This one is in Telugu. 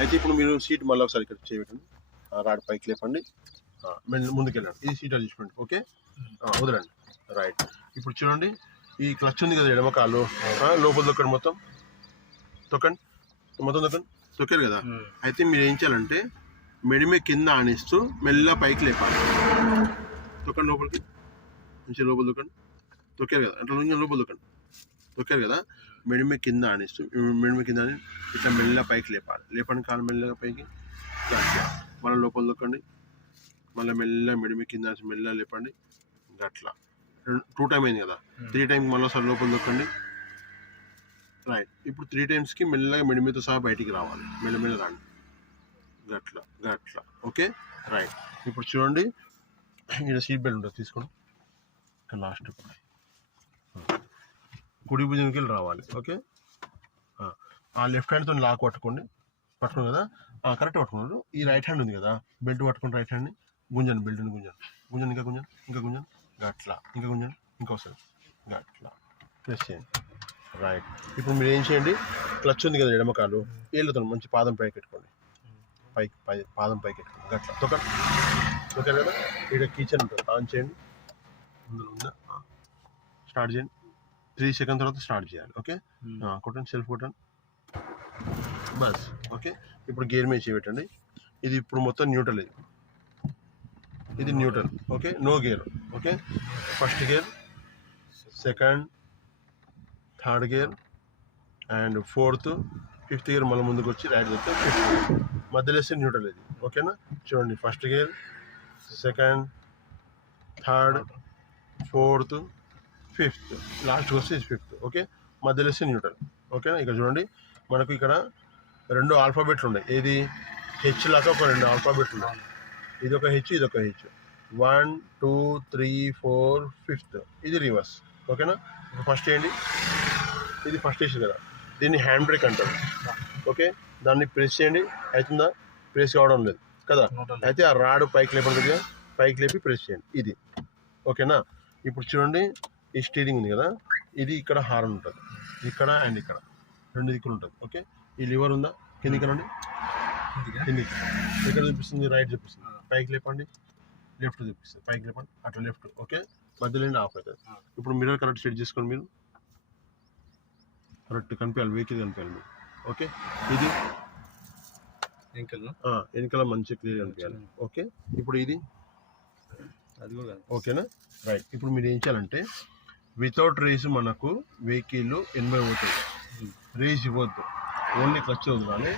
అయితే ఇప్పుడు మీరు సీట్ మళ్ళీ ఒకసారి ఇక్కడ చేయబెట్టండి, రాడ్ పైకి లేపండి, ముందుకు వెళ్ళండి. ఇది సీట్ అడ్జస్ట్మెంట్. ఓకే, వదలండి. రైట్. ఇప్పుడు చూడండి, ఈ క్లచ్ ఉంది కదా ఎడమ కాలు, లోపల తొక్కండి, మొత్తం తొక్కండి, మొత్తం తొక్కండి. తొక్కారు కదా. అయితే మీరు ఏం చేయాలంటే మెడిమే కింద ఆనిస్తూ మెల్ల పైకి లేపాలి. తొక్కండి లోపలికి, మంచిగా లోపల తొక్కండి. తొక్కారు కదా, అట్లా లోపల తొక్కండి. తొక్కారు కదా, మెడిమే కింద ఆనిస్తూ మెడిమే కింద అని ఇట్లా మెల్ల పైకి లేపాలి. లేపండి కాలు మెల్లగా పైకి, మళ్ళీ లోపల తొక్కండి. మళ్ళీ మెల్ల మెడిమే కింద మెల్ల లేపండి, అట్లా 2 టైం అయింది కదా. 3 టైం మళ్ళీ ఒకసారి లోపల తొక్కండి. రైట్. ఇప్పుడు 3 టైమ్స్కి మెల్లగా మెడిమేతో సహా బయటికి రావాలి, మెల్లమెల్ల రండి, గట్లా గట్లా. Okay, right. ఇప్పుడు చూడండి, ఇక్కడ సీట్ బెల్ట్ ఉంటుంది, తీసుకోండి. ఇక్కడ లాస్ట్ కుడి భుజంకి వెళ్ళి రావాలి. ఓకే, ఆ లెఫ్ట్ హ్యాండ్తో లాక్ పట్టుకోండి కదా, కరెక్ట్ పట్టుకున్నారు. ఈ రైట్ హ్యాండ్ ఉంది కదా, బెల్ట్ పట్టుకోండి, రైట్ హ్యాండ్ని గుంజండి, బెల్ట్ని గుంజండి, గుంజండి, ఇంకా గుంజండి, ఇంకా గుంజండి, గట్లా, ఇంకా గుంజండి, ఇంకోసారి గట్లా ప్రెస్ చేయండి. రైట్. ఇప్పుడు మీరు ఏం చేయండి, క్లచ్ ఉంది కదా ఎడమకాలు, ఏళ్ళతో మంచి పాదం పైకి పెట్టుకోండి, పాదం పైకి పెట్టుకోండి, గట్లా తొక్కండి. తొక్కారు కదా, ఇక్కడ కిచెన్ ఉంటుంది, ఆన్ చేయండి, అందులో ఉందా, స్టార్ట్ చేయండి. 3 సెకండ్ తర్వాత స్టార్ట్ చేయాలి. ఓకే, కొట్టండి, సెల్ఫ్ కొట్టండి, బస్. ఓకే, ఇప్పుడు గేర్ మీద చేయబెట్టండి. ఇది ఇప్పుడు మొత్తం న్యూట్రల్, ఇది neutral. Okay, no gear. Okay, first gear, second, third gear and fourth, fifth gear మళ్ళీ ముందుకు వచ్చి రైట్ చెప్తే ఫిఫ్త్ గేర్, మధ్యలో వేస్తే న్యూట్రల్. ఇది ఓకేనా. చూడండి, first gear, second, third, fourth, fifth, లాస్ట్కి వస్తే ఫిఫ్త్. ఓకే, మధ్యలో వేస్తే న్యూట్రల్. ఓకేనా. ఇక్కడ చూడండి, మనకు ఇక్కడ 2 ఆల్ఫాబెట్లు ఉన్నాయి. ఏది హెచ్ లాగా ఒక 2 ఆల్ఫాబెట్లు ఉన్నాయి. ఇది ఒక హెచ్, ఇది ఒక హెచ్. 1 2 3 4 ఫిఫ్త్, ఇది రివర్స్. ఓకేనా. ఫస్ట్ చేయండి, ఇది ఫస్ట్ వేసి కదా, దీన్ని హ్యాండ్ బ్రేక్ అంటారు. ఓకే, దాన్ని ప్రెస్ చేయండి, అవుతుందా, ప్రెస్ కావడం లేదు కదా. అయితే ఆ రాడ్ పైకి లేపండి, కదా పైకి లేపి ప్రెస్ చేయండి, ఇది. ఓకేనా. ఇప్పుడు చూడండి, ఈ స్టీరింగ్ ఉంది కదా, ఇది ఇక్కడ హార్న్ ఉంటుంది, ఇక్కడ అండ్ ఇక్కడ 2 దిక్కులు ఉంటుంది. ఓకే, ఈ లివర్ ఉందా, కిందికి రండి, కిందికి, ఇక్కడ చూపిస్తుంది, రైట్ చూపిస్తుంది, పైకి లేపండి, లెఫ్ట్ చూపిస్తుంది, పైకి లేపండి, అట్లా లెఫ్ట్. ఓకే, మధ్యలో ఆఫ్ అవుతుంది. ఇప్పుడు మిర్రర్ కరెక్ట్ సెట్ చేసుకోండి, మీరు కరెక్ట్ కనిపించాలి, వెహికల్ కనిపించాలి మీరు. ఓకే, ఇది వెనకాల మంచిగా క్లియర్ కనిపించాలి. ఓకే, ఇప్పుడు ఇది అది కూడా ఓకేనా. రైట్. ఇప్పుడు మీరు ఏం చేయాలంటే వితౌట్ రేస్ మనకు వెహికల్ 80 పోతుంది, రేస్ ఇవ్వద్దు, ఓన్లీ క్లచ్ వదలాలి.